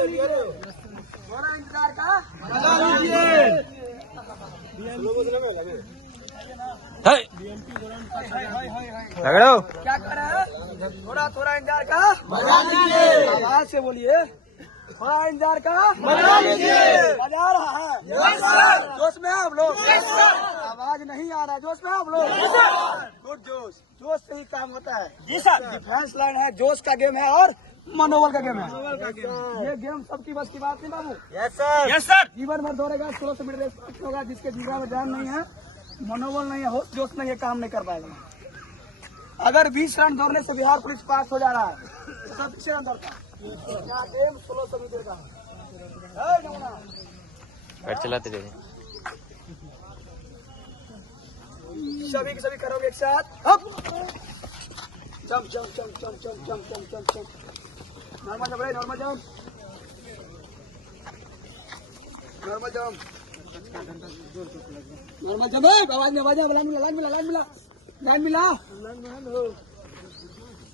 थोड़ा इंतजार का क्या कर रहा है? थोड़ा इंतजार का आवाज से बोलिए। थोड़ा इंतजार का बजा रहा है। जोश में आप लोग, आवाज नहीं आ रहा है। जोश में आप लोग, गुड जोश। जोश से ही काम होता है जी सर। डिफेंस लाइन है, जोश का गेम है और मनोबल का गेम है। ये गेम सबकी बस की बात नहीं बाबू। Yes sir. जीवन भर दौड़ेगा, 1600 मीटर रेस होगा। जिसके जीवन में जान नहीं है, मनोबल नहीं है, होश जोश नहीं है, काम नहीं कर पाएगा। अगर 20 रन दौड़ने से बिहार पुलिस पास हो जा रहा है तो सब किसे रन दौड़ता है? 1600 मीटर का चलाते रहे। सभी के सभी करोगे एक साथ। Up jump jump jump jump jump jump jump jump jump normal jump रे, normal jump, normal jump, normal jump. आवाज में आवाज, लाइन मिला, लाइन मिला, लाइन मिला, लाइन मिला।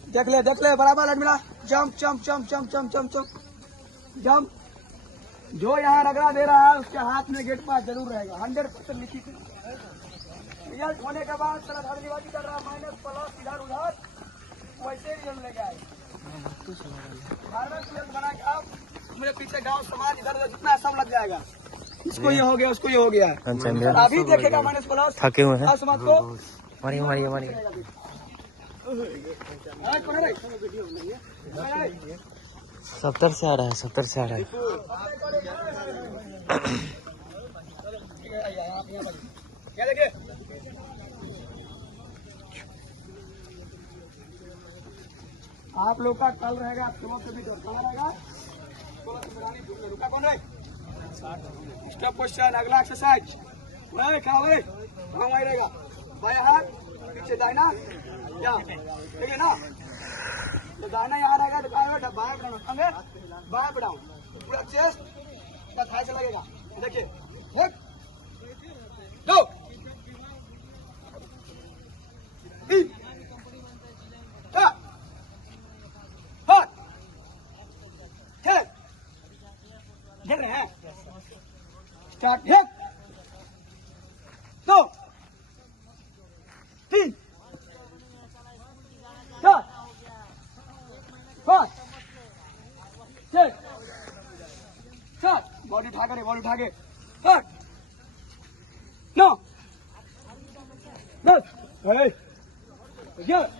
देख ले बराबर लाइन मिला। Jump jump jump jump jump jump jump jump. जो यहाँ रगड़ा दे रहा है उसके हाथ में गेट पास जरूर रहेगा। 100% लिखित रिजल्ट होने के बाद सारा धड़ीबाजी कर रहा, माइनस प्लस इधर उधर, वैसे रिजल्ट लेके आए। रिजल्ट बना के अब मेरे पीछे गांव समाज इधर उधर जितना सब लग जाएगा। इसको ये हो गया, उसको ये हो गया। अभी देखेगा माइनस प्लस। थके हुए हैं समाज को मारिए मारिए मारिए। 70 से आ रहा है, 70 से आ रहा है। आप लोग का कल रहेगा 1600 मीटर। कहाँ रहेगा? रुका कौन है? स्टेप क्वेश्चन, अगला एक्सरसाइज। कहाँ वही रहेगा? बाया हाथ पीछे, दाहिना यहाँ, ठीक है ना? तो दाहिना यहाँ रहेगा तो बाया बढ़ाओ, बाया बढ़ाओ, पूरा चेस्ट का थाई से लगेगा। देखिए दो 3 4 5 6 गिर रहे हैं। स्टार्ट। 1 2 3 4 5 6 7। बॉडी उठा के 8 9 10 11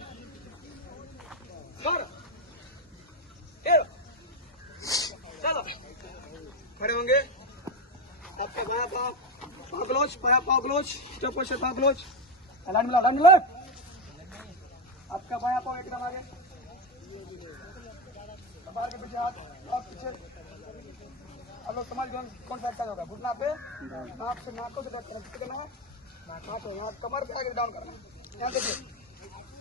12 13 चलो खड़े होंगे। आपका बाया पाँव क्लोज, बाया पाँव क्लोज, स्टेप क्वेश्चन पाँव क्लोज, लाइन मिला, लाइन मिला। आपका बाया पाँव एकदम आगे, बाहर के पीछे हाथ, पीछे। अब लोग समझ गए कौन सा एक्सरसाइज होगा। घुटना पे, नाक से नाकों से करना है, यहाँ कमर पे आगे डाउन करना है। यहाँ देखिए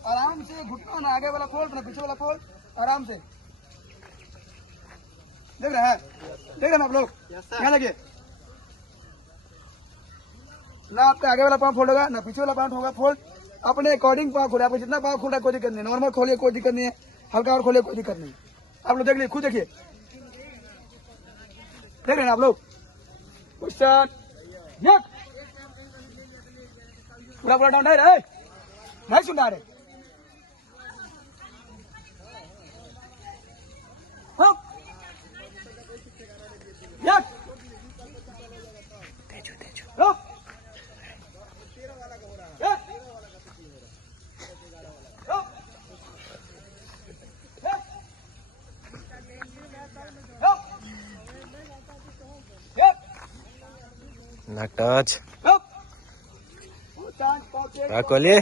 आराम से घुटना ना आगे वाला फोल्ड ना पीछे वाला फोल्ड, आराम से। देख रहे हैं आप लोग? यहाँ लगे ना, आपका आगे वाला पाँव फोल्ड होगा ना पीछे वाला पाँव होगा फोल्ड। अपने अकॉर्डिंग पाँव खोले, आपको जितना पाँव खोला कोई दिक्कत नहीं। नॉर्मल खोलिए कोई दिक्कत नहीं है, हल्का और खोलिए कोई दिक्कत नहीं। आप लोग देख लीजिए, खुद देखिए, देख रहे हैं आप लोग? क्वेश्चन पूरा डाउन है, नहीं सुन रहे। ना टच कोहली।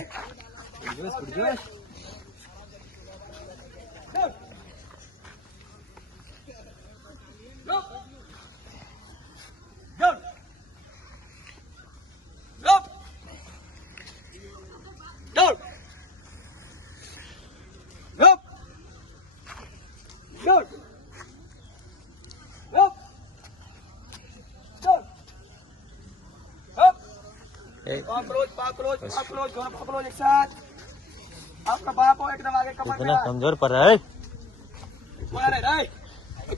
एक साथ। आपका बाया पाँव एकदम आगे, कमर इतना कमजोर पड़ रहा है।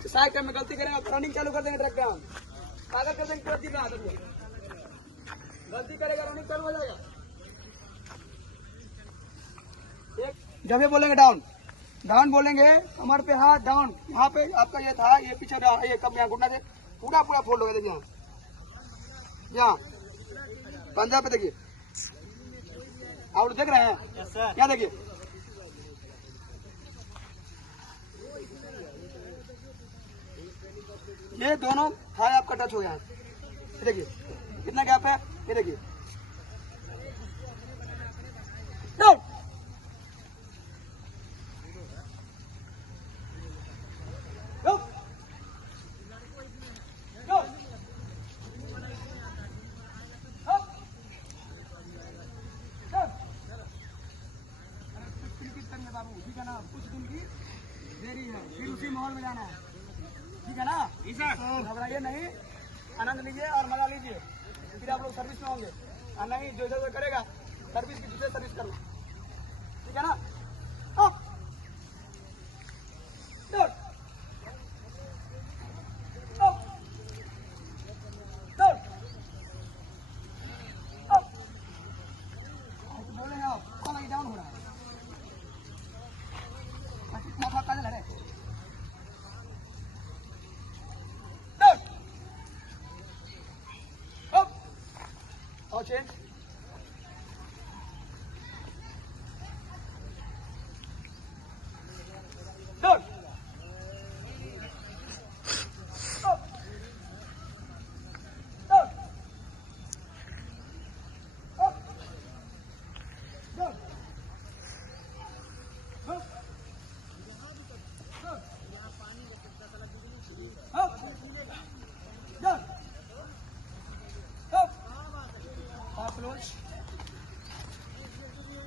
एक्सरसाइज टाइम में गलती करेंगे तो रनिंग चालू कर देंगे ट्रैक पे हम कागज कर देंगे पूरा दिन में आदमी गलती करेगा रनिंग चालू हो जाएगा। जब ये बोलेंगे डाउन डाउन बोलेंगे कमर पे हाथ डाउन यहाँ पे आपका ये था ये पीछे ये कब यहाँ घुटना से पूरा पूरा फोल्ड हो गया देखिए यहाँ पंजा पे देखिए आप देख रहे हैं यहाँ देखिए ये दोनों थाई आपका टच हो गया है देखिए कितना गैप है ये देखिए डाउन ठीक है ना कुछ दिन की देरी है फिर उसी माहौल में जाना है ठीक है ना घबराइए नहीं आनंद लीजिए और मजा लीजिए फिर आप लोग सर्विस में होंगे और नहीं जो इधर करेगा सर्विस की दूसरे सर्विस करना ठीक है ना बोले आप कौन डाउन हो रहा है और चेंज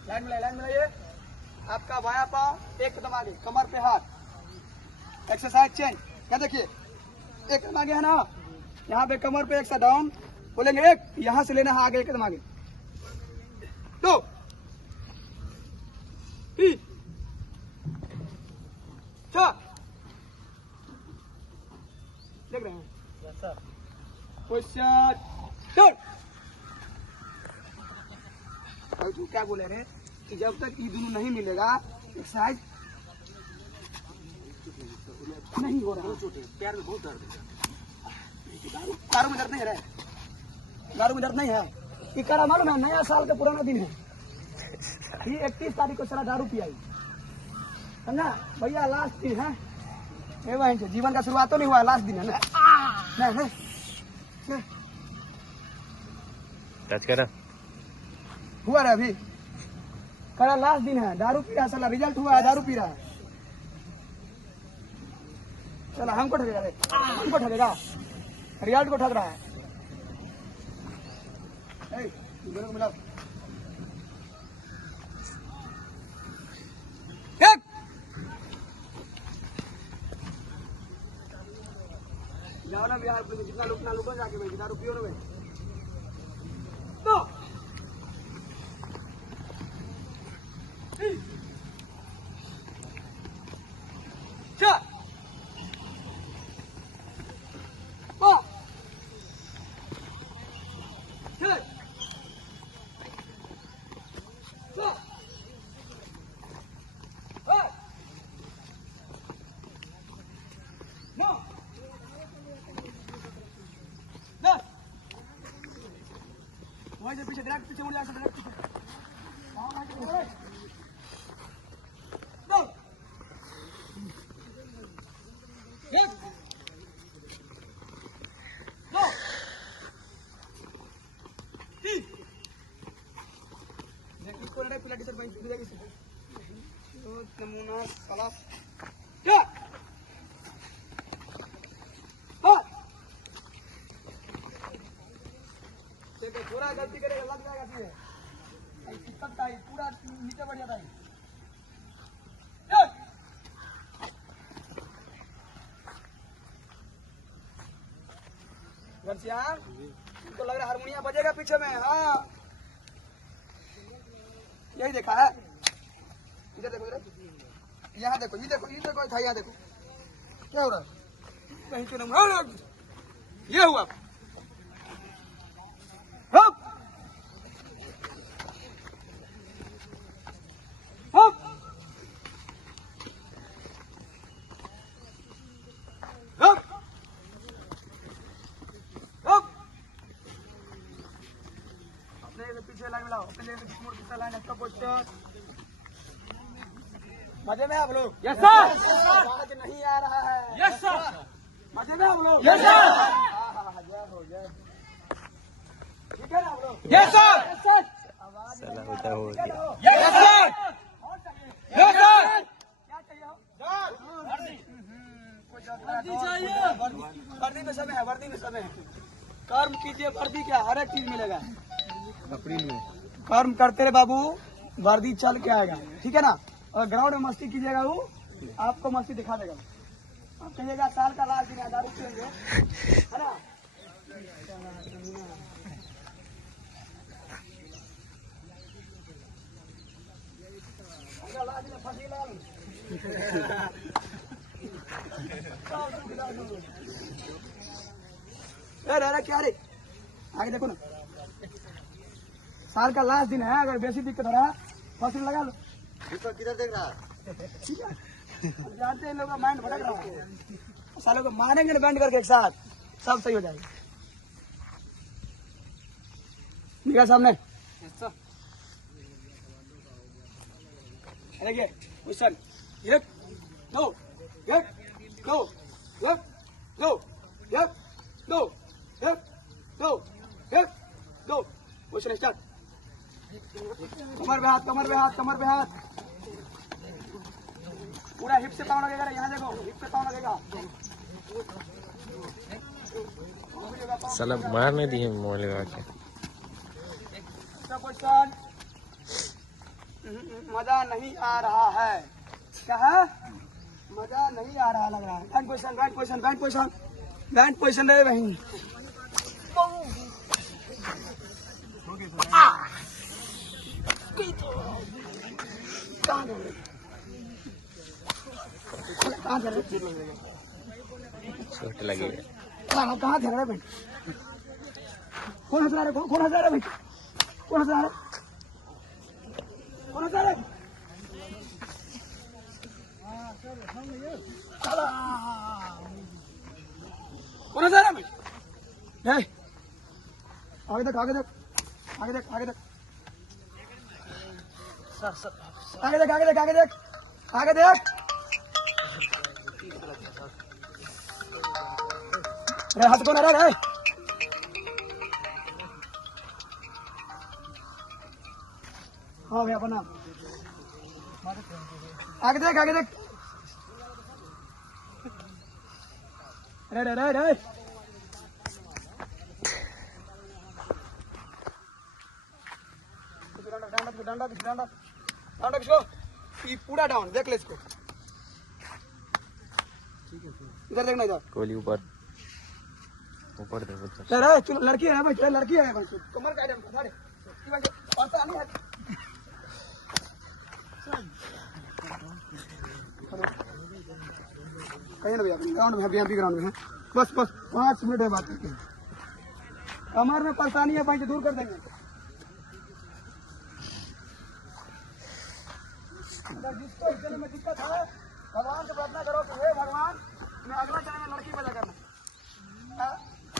डाउन लाइन में लाइए आपका बाया पाँव एक कदम आगे कमर पे हाथ एक्सरसाइज चेंज क्या देखिए एक कदम आगे है ना यहाँ पे कमर पे एक सा डाउन बोलेंगे एक यहाँ से लेना है आगे एक कदम आगे दो तीन चार देख रहे हैं क्वेश्चन तू क्या बोले रहे कि जब तक ये दोनों नहीं मिलेगा एक्सरसाइज नहीं हो रहा पैर में बहुत दर्द है दारू में दर्द नहीं है दारू में दर्द नहीं है ये करा मालूम है नया साल का पुराना दिन है ये 31 तारीख को चला दारू पियाई समझा भैया लास्ट दिन है जीवन का शुरुआत तो नहीं हुआ लास्ट दिन है ना टच करा हुआ रहा अभी कल लास्ट दिन है दारू पी रहा है साला रिजल्ट हुआ है दारू पी रहा है चला हमको ठगेगा हमको ठगेगा रिजल्ट को ठग रहा है दोनों को मिला जाओ ना बिहार पुलिस जितना लुको जाके भाई दारू पियो ना भाई तो पीछे डायरेक्ट पीछे मुड़ जाएगा डायरेक्ट पीछे नमूना सलाह थोड़ा गलती करेगा लग जाएगा पूरा नीचे बढ़ जाता है तो लग रहा है हारमोनियम बजेगा पीछे में हाँ यही देखा है इधर देखो इधर यहाँ देखो ये देखो था यहाँ देखो क्या हो रहा है कहीं तो नहीं, ये हुआ। हप हप हप हप अपने पीछे लाइन मिलाओ, अपने पीछे लाइन है, पोस्टर मजे में आप लोग। Yes sir. आवाज नहीं आ रहा है। Yes sir. मजे में आप लोग। Yes sir. ठीक है ना आप लोग। Yes sir. साला उल्टा हो गया। Yes sir. Yes sir. क्या चाहिए हो? वर्दी चाहिए। वर्दी में समय है, वर्दी में समय है। कर्म कीजिए, वर्दी क्या हर एक चीज मिलेगा। अप्रैल में कर्म करते रहे बाबू, वर्दी चल के आएगा। ठीक है ना। और ग्राउंड में मस्ती कीजिएगा, वो आपको मस्ती दिखा देगा। आप कहिएगा साल का लाल दिन 1000 रुपये देंगे, है ना। अरे क्या रे, आगे देखो ना, साल का लास्ट दिन है। अगर बेसी दिक्कत हो रहा है फसल लगा लो। किधर देख रहा है? ठीक है, हम जानते हैं लोगों का माइंड भटक रहा है। सालों को मारेंगे ना बैंड करके एक साथ, सब सही हो जाएगा। निकाल सामने। देखिए क्वेश्चन, एक दो, एक दो, एक दो, एक दो, एक दो, एक दो। Question start. कमर पे हाथ, कमर पे हाथ, कमर पे हाथ। पूरा हिप से पाँव लगेगा। यहाँ देखो, हिप से पाँव लगेगा। साला मारने दिए मोबाइल लगा के। क्वेश्चन, मजा नहीं आ रहा है। क्या है? मजा नहीं आ रहा लग रहा है। Band position, band position, band position, band position रहे वहीं। चोट लगी है। कहाँ थे भाई? कौन हंसा रहा है? कौन हंसा रहा है भाई? कौन हंसा रहा है? कौन हंसा रहा है? कौन हंसा रहा है भाई? आगे देख, आगे देख, आगे देख, आगे देख, आगे देख, आगे देख, आगे देख, आगे देख। अरे हाथ कौन आ रहा है? हाँ भैया बना। आगे देख, आगे देख। अरे अरे अरे डांडा किसको? ये पूरा डाउन देख ले इसको। इधर देखना, इधर कोहली ऊपर ऊपर दे ऊपर। अरे तू लड़की है भाई, लड़की है भाई, कमर का आइटम सारे और नहीं है। कहीं ना भैया ग्राउंड में है, बीएमपी ग्राउंड में है। बस बस 5 मिनट है बात करके। कमर में परेशानी है भाई, दूर कर देंगे। अगर जिसको इस जन्म में दिक्कत है, भगवान से प्रार्थना करो कि हे भगवान, मैं अगला जन्म में लड़की पैदा करना,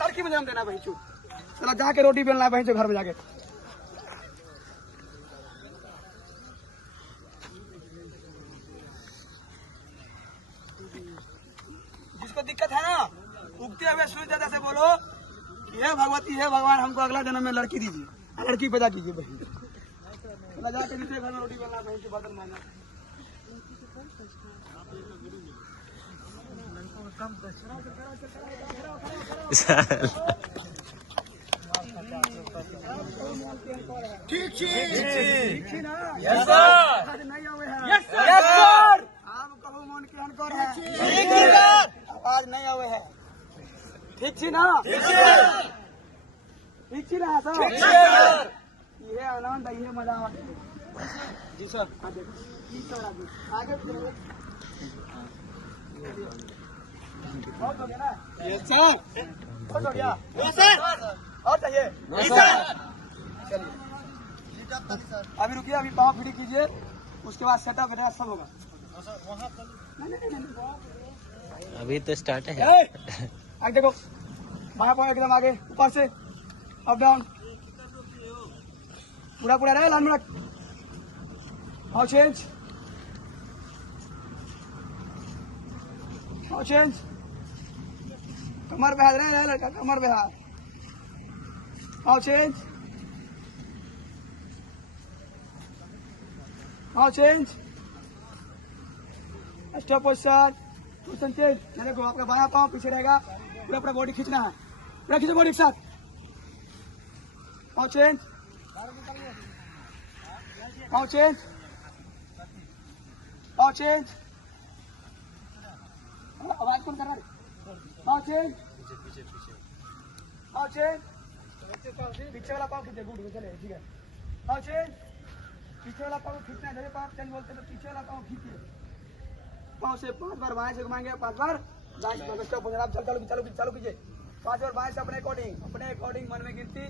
लड़की में जन्म देना भाई। चूप चला जाके रोटी बेलना है भाई से घर में जाके। जिसको दिक्कत है ना, उगते हुए सूर्य दादा से बोलो कि हे भगवती, हे भगवान, हमको अगला जन्म में लड़की दीजिए, लड़की पैदा कीजिए भाई। चला जाके दूसरे घर में रोटी बेलना भाई से बर्तन मारना। ठीक ना? Yes sir. नहीं हुए हैं। Yes sir. आप कहूँ मन के अनकर है। आवाज नहीं आवे है। ठीक छी ना? ठीक छी ना सर? ये आनंद, ये मजा। जी सर। आगे बहुत हो गया ना? Yes sir. बहुत हो गया? Yes sir. और चाहिए? Yes sir. चलिए अभी रुकिए, अभी पाँव फ्री कीजिए, उसके बाद सेटअप वगैरह सब होगा। अभी तो स्टार्ट है। आगे देखो, बाया पाँव एकदम आगे, ऊपर से अप डाउन, पूरा पूरा रहे, लाइन में रख। पाँव चेंज, पाँव चेंज, कमर पे हाथ रहे लड़का, कमर पे हाथ, पाँव चेंज, पाँव change, stop position, position change. देखो आपका बायां पाँव पीछे रहेगा, पूरा पूरा बॉडी खींचना है, पूरा खींचो बॉडी एक साथ। पाँव चेंज, पाँव चेंज, पाँव चेंज, आवाज कौन कर रहा है? पाँव चेंज, पाँव चेंज, पीछे वाला पाँव खींचे, गुड चले ठीक है। पाँव चेंज, पीछे वाला पाँव खींचना है, पाँव चेंज बोलते तो पीछे वाला पाँव खींचिए, पाँव से 5 बार बाएं से घुमाएंगे, 5 बार दाएं से, स्टॉप हो जाए। आप चालू कीजिए, 5 बार बाएं से अपने अकॉर्डिंग मन में गिनती,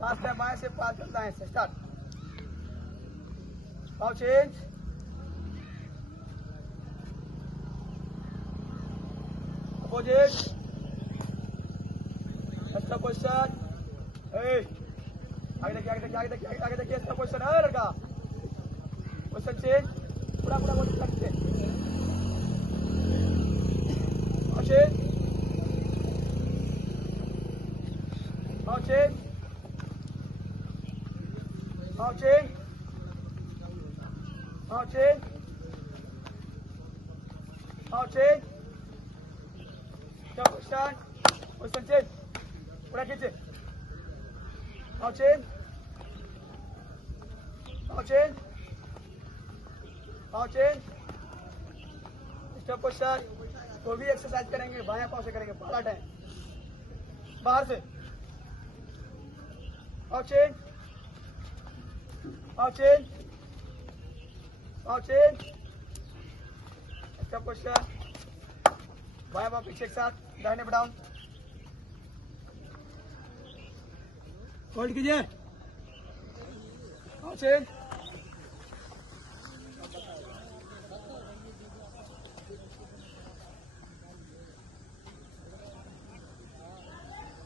5 बार बाएं से, 5 बार दाएं से, स्टार्ट। पाँव चेंज, अपोजिट, स्टॉप पोजीशन, आगे देखिए, स्टॉप पोजीशन है लड़का, पोजीशन चेंज, पूरा बॉडी रखिए, पाँव चेंज, पाँव चेंज, पाँव चेंज, पाँव चेंज, पाँव चेंज, पोजीशन चेंज, पूरा खींचे, पाँव चेंज, पाँव चेंज, पाँव चेंज, स्टॉप पोजीशन। कोई भी एक्सरसाइज करेंगे बायां पाँव से करेंगे, पहला टाइम बाहर से, पाँव चेंज, पाँव चेंज, पाँव चेंज, स्टॉप पोजीशन, बायां पाँव पीछे एक साथ, दाहिने पे डाउन, होल्ड कीजिए, पाँव चेंज,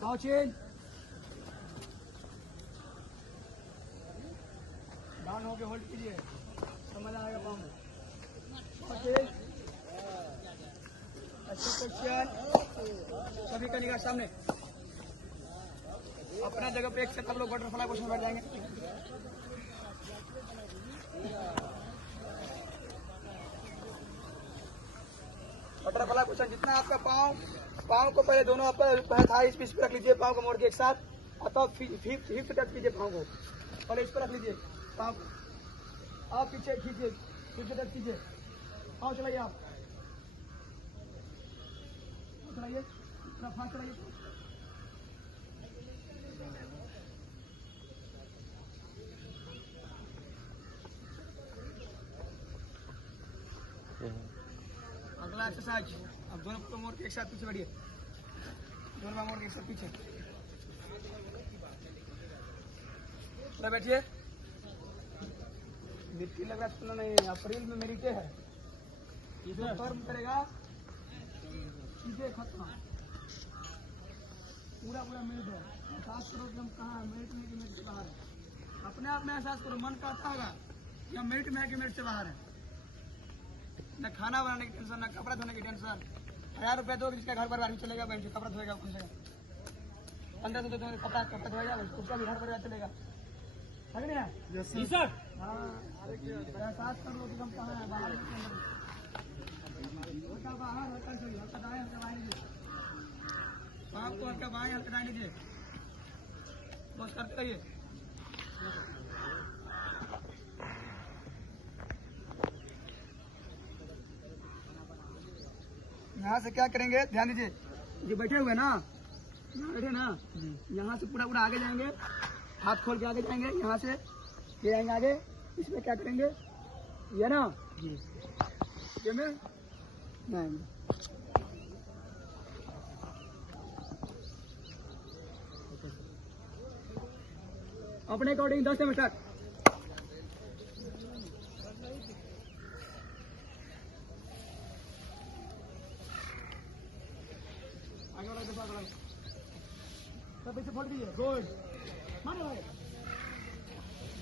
पाँव चेंज, डाउन होके होल्ड कीजिए, समझ आएगा पाँव में, पाँव चेंज, अच्छा क्वेश्चन, सभी का निगाह सामने, अपना जगह पे एक से सब लोग बटरफ्लाई पोजीशन में बैठ जाएंगे। बटरफ्लाई पोजीशन, जितना आपका पाँव को पहले दोनों आप थाई इस पे रख लीजिए, पाँव को मोड़ के एक साथ, अथवा हिप टच कीजिए, पाँव को पहले इस पर रख लीजिए, पाँव आप पीछे खींचिए, हिप टच कीजिए, पाँव चलाइए, आप चलाइए, थोड़ा फास्ट चलाइए, अगला एक्सरसाइज। अब दोनों को मोड़ के एक साथ पीछे बढ़िए, दोनों का मोड़ के एक साथ पीछे बैठिए। मिट्टी लग रहा है, सुनो नहीं, अप्रैल में मेरी डे है, इधर फर्म करेगा, सीधे खत्म, पूरा मिनट है, एहसास करो कि हम कहाँ है, मिनट में कि मिनट से बाहर है, अपने आप में एहसास करो, मन कहता होगा कि हम मिनट में है कि मिनट से बाहर है। न खाना बनाने की टेंशन, न कपड़ा धोने की टेंशन, 1000 रुपया दो, जिसका घर परिवार ही चलेगा, बहन कपड़ा धोएगा, खुश है, 1500 दो कपड़ा धोएगा, उसका भी घर परिवार चलेगा, है नहीं है? जी सर। हाँ, एहसास कर लो कि हम कहाँ है, बाहर हल्का बाहर, हल्का दाएं, हल्का बाएं लीजिए, आपको हल्का बाएं, हल्का दाएं लीजिए, बस करते रहिए। यहाँ से क्या करेंगे, ध्यान दीजिए, जो बैठे हुए ना, यहाँ बैठे ना, यहाँ से पूरा आगे जाएंगे, हाथ खोल के आगे जाएंगे, यहाँ से ये जाएंगे आगे, इसमें क्या करेंगे, ये ना जी, ये में नहीं, अपने अकॉर्डिंग 10 में स्टार्ट। आगे बढ़ा दो, आगे बढ़ा। सब पीछे फोड़ दीजिए। गुड, मारो भाई।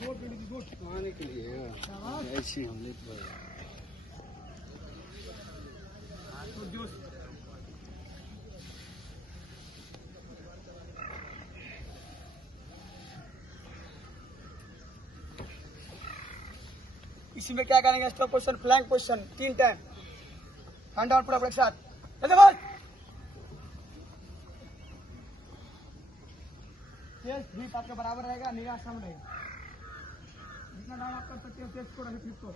Good building, good. आने के लिए ऐसी होने पर जोश। इसी में क्या करेंगे? Stop position, flank position 3 time. Hand down पूरा एक साथ। चलते बोल। चेस्ट भी आपके बराबर रहेगा, निगाह सामने रहेगी। जितना डाउन आप कर सकते हो चेस्ट को रहे, हिप को।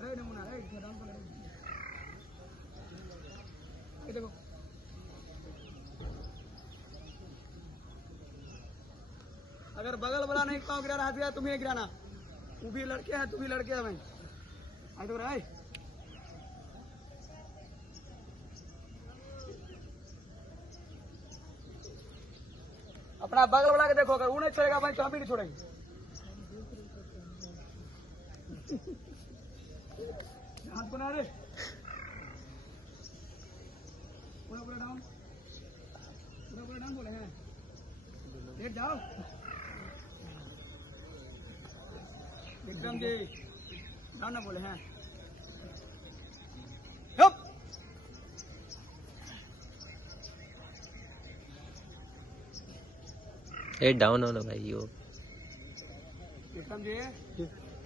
अरे नमूना, अरे डाउन को ले। ये देखो, अगर बगल वाला नहीं पाँव गिरा रहा है, तुम्हें गिराना। वो भी लड़के हैं, तू भी लड़के है भाई। आई तो रहा है। अपना बगल वाला के देखो, अगर वो नहीं छोड़ेगा भाई तो हम भी नहीं छोड़ेंगे। हाथ बना रे, पूरा पूरा डाउन, पूरा पूरा डाउन बोले हैं। लेट जाओ विक्रम जी, डाउन ना बोले हैं। हुप। ए डाउन हो ना भाई यो। विक्रम जी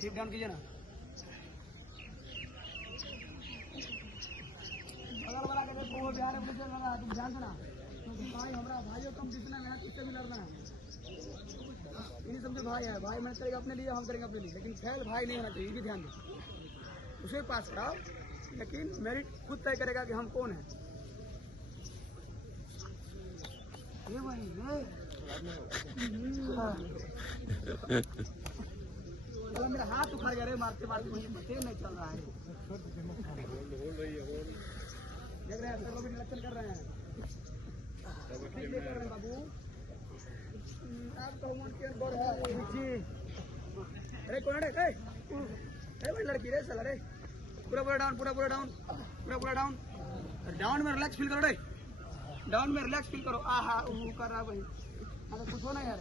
ठीक डाउन कीजिए ना। बगल वाला के देखो, वो बिहार में चल रहा है, तुम ध्यान देना। क्योंकि भाई हमारा भाइयों कम जितना है किससे भी लड़ना है। नहीं समझो भाई है, भाई मैं करेगा अपने लिए, हम करेंगे अपने लिए, लेकिन फैल भाई नहीं होना चाहिए, ये भी ध्यान दो। उसे पास कराओ, लेकिन मेरिट खुद तय करेगा कि हम कौन है। ये भाई मेरा हाथ उखड़ गया रे, मारते मारते वहीं तेल नहीं चल रहा है। देख रहे हैं सब लोग निरीक्षण कर रहे हैं। बाबू आप तो बोल है। अरे कौन है? अरे भाई लड़की रे चल। अरे पूरा पूरा डाउन, पूरा पूरा डाउन, पूरा पूरा डाउन। डाउन में रिलैक्स फील करो रे, डाउन में रिलैक्स फील करो। आहा वो कर रहा भाई, अरे कुछ हो नहीं यार।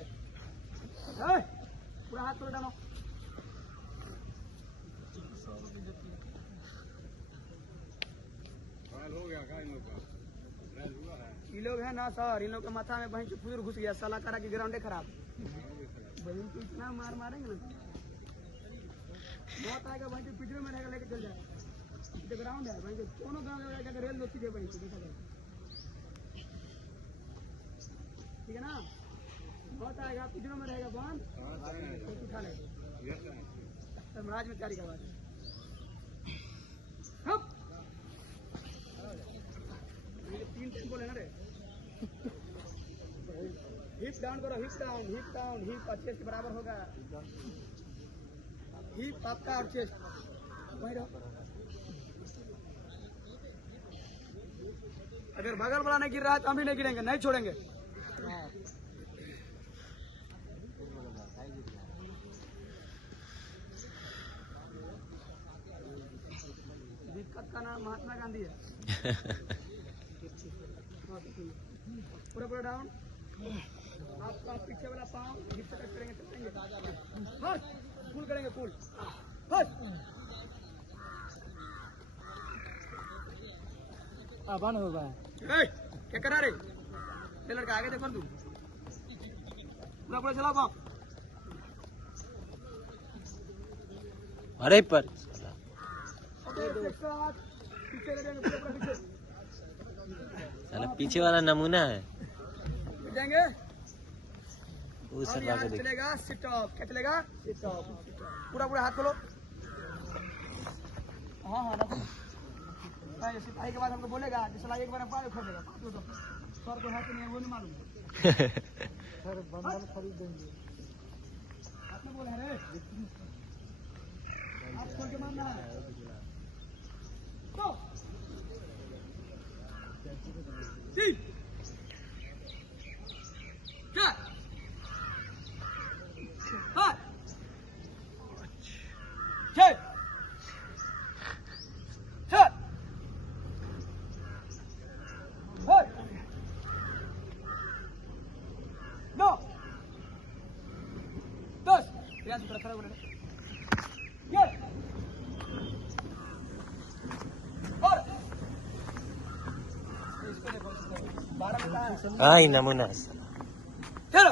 पूरा हाथ पूरा डाउन। हो गया का ये लोग है ना सर, इन लोग के माथा में वहीं फुजूर घुस गया साला, करा की ग्राउंड खराब। बहन को इतना मार मारेंगे ना, बहुत आएगा वहीं पिछड़े में रहेगा, लेके चल जाएगा। तो ग्राउंड है वहीं, दोनों ग्राउंड में रेल दो सीधे वहीं देखा जाए, ठीक है ना। बहुत आएगा पिछड़ों में रहेगा बंद, उठा लेगा महाराज में तैयारी करवा। तीन टाइम बोले ना रे। हिप डाउन करो, hip down, hip down, hip और चेस्ट बराबर होगा। हिप आपका और चेस्ट वहीं रहो। अगर बगल वाला नहीं गिर रहा है तो हम भी नहीं गिरेंगे, नहीं छोड़ेंगे। दिक्कत का नाम महात्मा गांधी है। पूरा पूरा डाउन, आपका पीछे वाला पाँव हिप से टच करेंगे, चलेंगे फुल करेंगे, फुल आबान होगा। क्या करा रे ये लड़का? आगे देखो तू, पूरा पूरा चलाओ पाँव। अरे पर साला पीछे वाला नमूना है। देंगे वो सर ला के देख। चलेगा सिट ऑफ, क्या चलेगा? Sit off. पूरा पूरा हाथ खोलो। हाँ हाँ रखो। सिपाही के बाद हमको बोलेगा कि साला एक बार पार खोल देगा, सर को हाथ नहीं, वो नहीं मालूम। सर बंडल खरीद देंगे, आपने बोला है रे, आप खोल के मारना है। तो Ay, namunas. चलो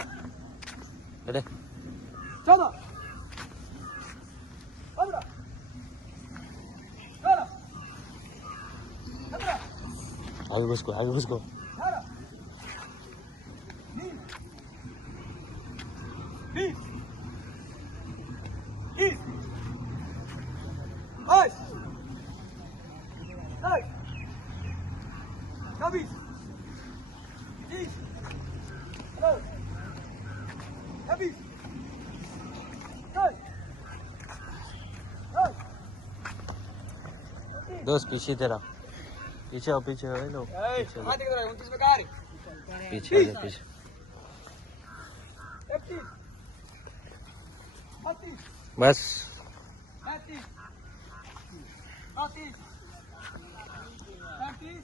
Ada. चलो चलो चलो चलो आगे घुसको, आगे घुसको. चलो बीस बीस बाईस तेईस चौबीस तीस छब्बीस दोस्त पीछे तेरा. पीछे आओ, पीछे आओ, लो. पीछे आओ, उनतीस में कहा पीछे आओ, पीछे. 31 32 बस. 33 34 35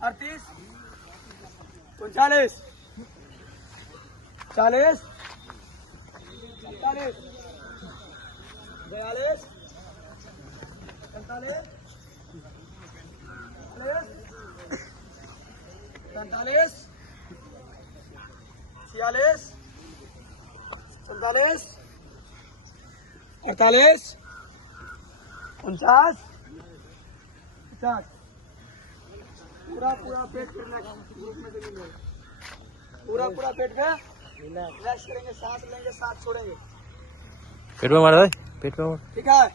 36 37 38 39 40 41 42 43 45 46 47 48 49 50 पूरा पूरा पेट करना ग्रुप में से मिल रहा पूरा पूरा पेट का रिलैक्स करेंगे, सांस लेंगे, सांस छोड़ेंगे. पेट में मारो, पेट में मारो. ठीक है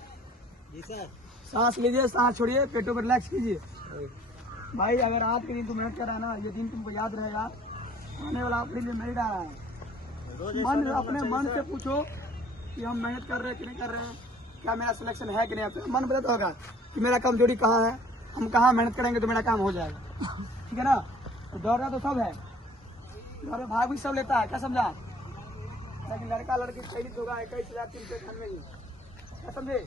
जी सर. सांस लीजिए, सांस छोड़िए, पेटों पर रिलैक्स कीजिए. भाई अगर आज के दिन तुम मेहनत कर रहा है ना, ये दिन तुमको याद रहेगा. आने वाला अपने लिए नहीं रहा है. मन अपने मन से पूछो कि हम मेहनत कर रहे हैं कि नहीं कर रहे हैं, क्या मेरा सिलेक्शन है कि नहीं. मन बताता होगा कि मेरा कमजोरी कहाँ है, हम कहाँ मेहनत करेंगे तो मेरा काम हो जाएगा. ठीक है ना. तो दौड़ना तो सब है, दौड़ भाग भी सब लेता है, क्या समझा. लेकिन लड़का लड़की चयनित होगा 21,398 क्या समझे.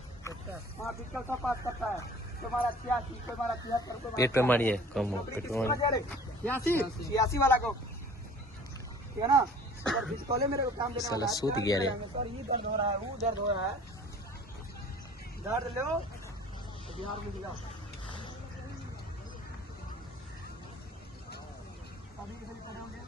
हाँ फिजिकल सब पास करता है. तुम्हारा 86, तुम्हारा 73, पेट पे मारिए, कम हो. पेट पे मारिए. 86 वाला को. ठीक है ना. सर फिजिकल मेरे को काम देने साला वाला है. सूत गया रे. सर ये दर्द हो रहा है, वो दर्द हो रहा है. दर्द लो बिहार में मिला. अभी किसी खड़े होंगे.